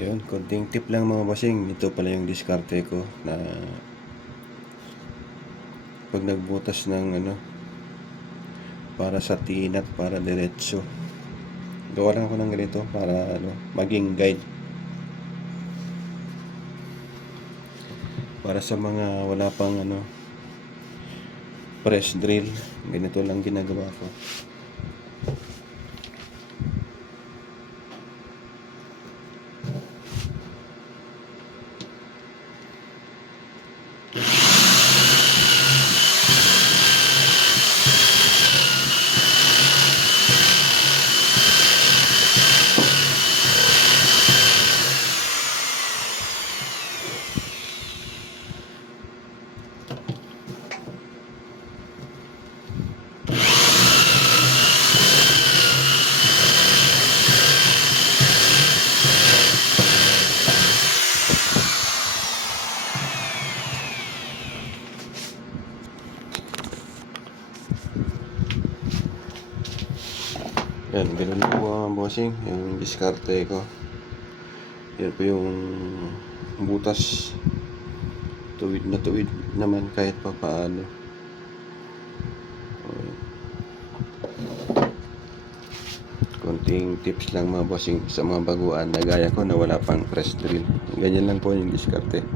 Yun, konting tip lang mga bossing. Ito pala yung diskarte ko na pag nagbutas ng para sa tinat, para diretso. Gawa lang ako ng ganito para maging guide. Para sa mga wala pang press drill, ganito lang ginagawa ko. Yan, ganun po mga bossing, yung diskarte ko. Yan po yung butas. Tuwid na tuwid naman kahit pa paano. Konting tips lang mga bossing sa mga baguhan na gaya ko na wala pang press drill. Ganyan lang po yung diskarte.